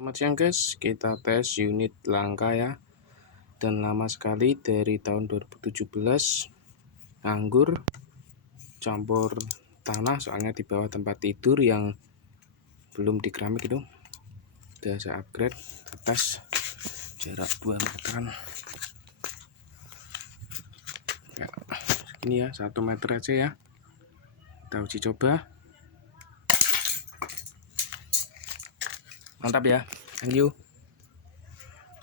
Selamat siang guys, kita tes unit langka ya, dan lama sekali dari tahun 2017. Anggur campur tanah, soalnya di bawah tempat tidur yang belum di keramik itu udah saya upgrade. Atas jarak 2 meteran ya, ini ya 1 meter aja ya. Kita uji coba, mantap ya, thank you.